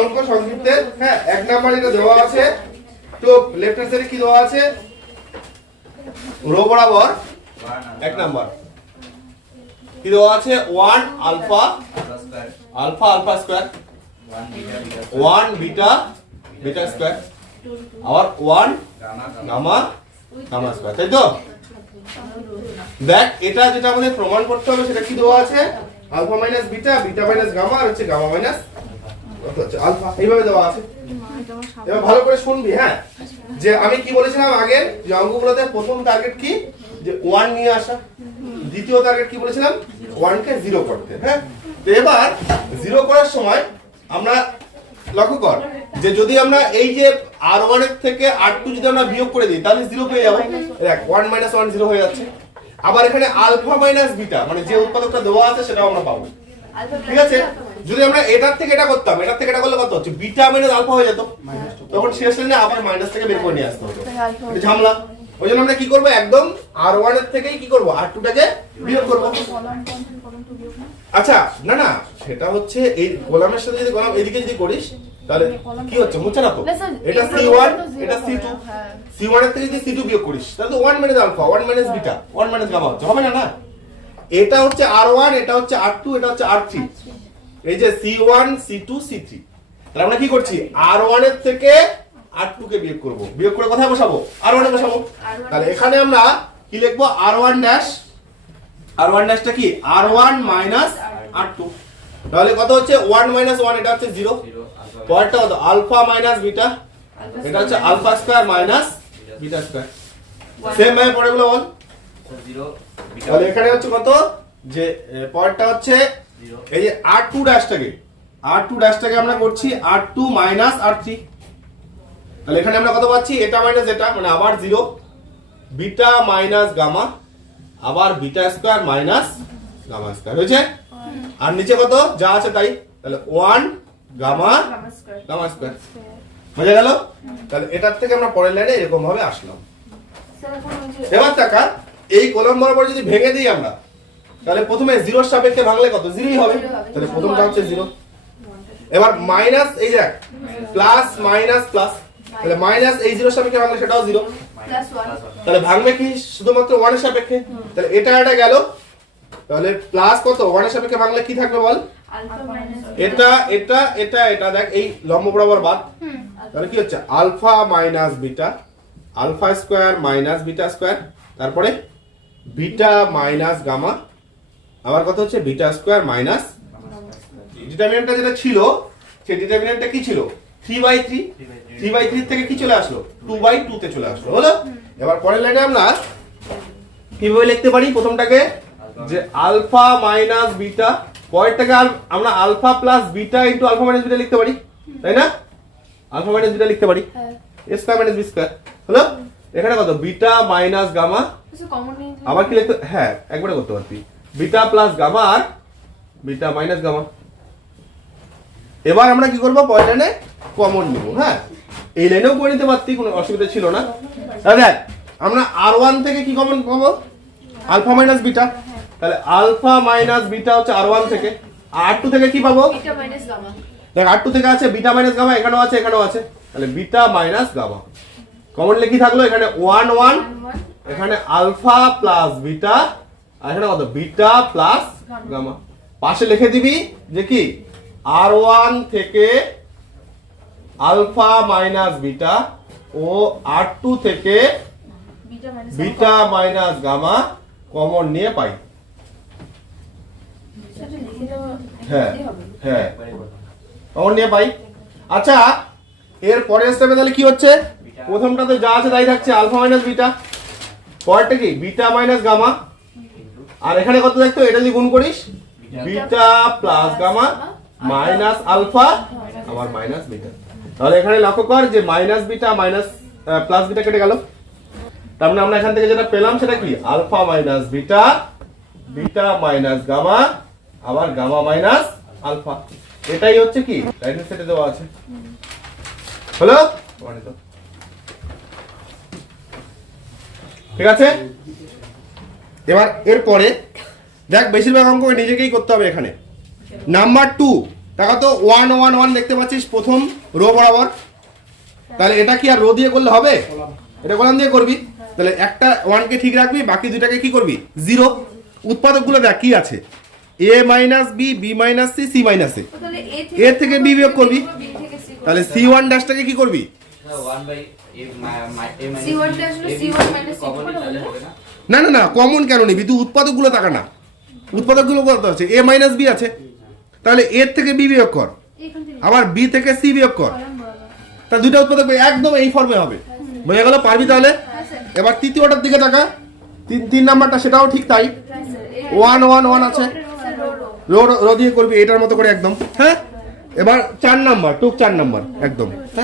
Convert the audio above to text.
অঙ্ক সংক্ষিপ্তের হ্যাঁ 1 নাম্বার এটা দেওয়া আছে তো লেফট হ্যান্ড সাইডে কি দেওয়া আছে রো বরাবর 1 নাম্বার কি দেওয়া আছে 1 alpha alpha square 1 beta square আবার 1 গামা স্কয়ার তাই তো দেখ এটা যেটা আমাদের প্রমাণ করতে হবে সেটা কি দেওয়া আছে alpha minus beta minus gamma আর হচ্ছে গামা মাইনাস আলফা এইভাবে দেওয়া আছে এবার ভালো করে শুনবি হ্যাঁ যে আমি কি বলেছিলাম আগে যে অঙ্কগুলোতে প্রথম টার্গেট কি যে 1 নিয়ে আসা দ্বিতীয় টার্গেট কি বলেছিলাম 1 কে 0 করতে হ্যাঁ তো এবার 0 করার সময় আমরা লক্ষ্য কর যে যদি আমরা এই যে r1 এর থেকে r2 যদি আমরা বিয়োগ করে দিই তাহলে 0 পেয়ে যাব দেখ 1 1 0 হয়ে যাচ্ছে আবার এখানে আলফা মাইনাস বিটা মানে যে উৎপাদকটা দেওয়া আছে সেটাও আমরা পাবো ঠিক আছে যদি আমরা এটার থেকে এটা করতাম এটার থেকে এটা করলে কত হচ্ছে বিটা মাইনাস আলফা হয়ে যেত তখন শেষ লাইনে আবার মাইনাস থেকে বের করে নিয়ে আসতে হতো এটা ঝামেলা ওইজন্য আমরা কি করব একদম r1 এর থেকেই কি করব r2 টাকে বিয়োগ করব আচ্ছা না সেটা হচ্ছে এই কলামের সাথে যদি কলাম এদিকে যদি করিস তাহলে কি হচ্ছে মুছে না তো এটা c1 এটা c2 c1 এর থেকে যদি c2 বিয়োগ করিস তাহলে তো 1 minus alpha 1 minus beta 1 minus gamma হচ্ছে হবে না এটা হচ্ছে r1 এটা হচ্ছে r2 এটা হচ্ছে r3 এই যে c1 c2 c3 তাহলে আমরা কি করছি r1 এর থেকে r2 কে বিয়োগ করব বিয়োগ করে কোথায় বসাবো r1 এ বসাবো তাহলে এখানে আমরা কি লিখব r1 টা কি r1 মাইনাস r2 তাহলে কত হচ্ছে 1 মাইনাস 1 এটা হচ্ছে 0 পরেরটা কত আলফা মাইনাস বিটা এটা হচ্ছে alpha square minus beta square same ভাবে পরেরগুলো বল 0 তাহলে এখানে হচ্ছে কত যে পরেরটা হচ্ছে এই যে r2 ড্যাশটাকে আমরা করছি r2 মাইনাস r3 তাহলে এখানে আমরা কত পাচ্ছি এটা মাইনাস এটা মানে আবার 0 বিটা মাইনাস গামা আবার beta square minus gamma square হয়েছে আর নিচে কত যা আছে তাই তাহলে 1 গামা স্কয়ার বুঝা গেল তাহলে এটার থেকে আমরা পরের লাইনে এরকম ভাবে আসলাম এবার টাকা এই কলাম বরাবর যদি ভেঙে দিই আমরা তাহলে প্রথমে 0 এর সাপেক্ষে ভাঙলে কত 0ই হবে তাহলে প্রথমটা হচ্ছে 0 এবার মাইনাস এই দেখ প্লাস মাইনাস প্লাস তাহলে মাইনাস এই 0 এর সাপেক্ষে ভাঙলে সেটাও 0 প্লাস 1 তাহলে ভাঙবে কি শুধুমাত্র 1 এর সাপেক্ষে তাহলে এটা গেল তাহলে প্লাস কত 1 এর সাপেক্ষে ভাঙলে কি থাকবে বল আলফা মাইনাস এটা দেখ এই লম্ব বরাবর বাদ তাহলে কি হচ্ছে alpha minus beta alpha square minus beta square তারপরে বিটা মাইনাস গামা আবার কত হচ্ছে বিটা স্কয়ার মাইনাস ডিটারমিনেন্টটা যেটা ছিল সেই ডিটারমিনেন্টটা কি ছিল 3/3 3/3 থেকে কি চলে আসলো 2/2 তে চলে আসলো হলো এবার পরের লাইনে আমরা কিভাবে লিখতে পারি প্রথমটাকে যে আলফা মাইনাস বিটা পরেরটাকে আমরা alpha plus beta into alpha minus beta লিখতে পারি তাই না আলফা মাইনাস বিটা লিখতে পারি a square minus b square হলো এখানে কত বিটা মাইনাস গামা আবার কি লিখতে হ্যাঁ একবারে করতে পারবি বিটা প্লাস গামা আর বিটা মাইনাস গামা এবার আমরা কি করব পরের লাইনে কমন নিব হ্যাঁ এই লাইনেও করে নিতে পারতি কোনো অসুবিধা ছিল না তাহলে দেখ আমরা r1 থেকে কি কমন পাবো আলফা মাইনাস বিটা তাহলে আলফা মাইনাস বিটা হচ্ছে r1 থেকে r2 থেকে কি পাবো বিটা মাইনাস গামা দেখ r2 থেকে আছে বিটা মাইনাস গামা এখানেও আছে তাহলে বিটা মাইনাস গামা কমন লিখি থাকলো এখানে 1 1 এখানে আলফা প্লাস বিটা আর এখানে কত বিটা প্লাস গামা পাশে লিখে দিবি যে কি r1 থেকে আলফা মাইনাস বিটা ও r2 থেকে বিটা মাইনাস গামা কমন নিয়ে পাই হ্যাঁ কমন নিয়ে পাই আচ্ছা এর পরের স্টেপে তাহলে কি হচ্ছে প্রথমটাতে যা আছে তাই থাকছে আলফা মাইনাস বিটা পরেরটা কি বিটা মাইনাস গামা আর এখানে কত দেখতো এটা যদি গুণ করিস beta plus gamma minus alpha আবার মাইনাস বিটা তাহলে এখানে লক্ষ্য কর যে minus beta minus plus beta কেটে গেল তার মানে আমরা এখান থেকে যেটা পেলাম সেটা কি alpha minus beta beta minus gamma আবার গামা মাইনাস আলফা এটাই হচ্ছে কি রাইট হ্যান্ড সাইডে দেওয়া আছে হলো ঠিক আছে এবার এরপরে দেখ বেশিরভাগ অঙ্ক নিজেকেই করতে হবে এখানে নাম্বার 2 টাকা তো 1 1 1 দেখতে পাচ্ছিস প্রথম রো বরাবর, তাহলে এটা কি আর রো দিয়ে করলে হবে? এটা কলাম দিয়ে করবি, তাহলে একটা 1 কে ঠিক রাখবি, বাকি দুটাকে কি করবি? 0। উৎপাদকগুলো দেখ কি আছে, a minus b b minus c c minus a, তাহলে a থেকে b বিয়োগ করবি, তাহলে c1 ড্যাশটাকে কি করবি? C1 টা আসলে C1 minus C2 হবে না? না না না, কমন কেন নিবি তুই? উৎপাদকগুলো টাকা না, উৎপাদকগুলো কত আছে? a মাইনাস b আছে, তাহলে a থেকে b বিয়োগ কর, আবার b থেকে c বিয়োগ কর, তাহলে দুইটা উৎপাদক একদম এই ফর্মে হবে। বোঝা গেল? পারবি তাহলে? এবার তৃতীয়টার দিকে টাকা, 3 নাম্বারটা সেটাও ঠিক তাই, 1 1 1 আছে, রো রো দিয়ে করবি এটার মতো করে একদম। হ্যাঁ, এবার 4 নাম্বার, টুক 4 নাম্বার একদম। হ্যাঁ।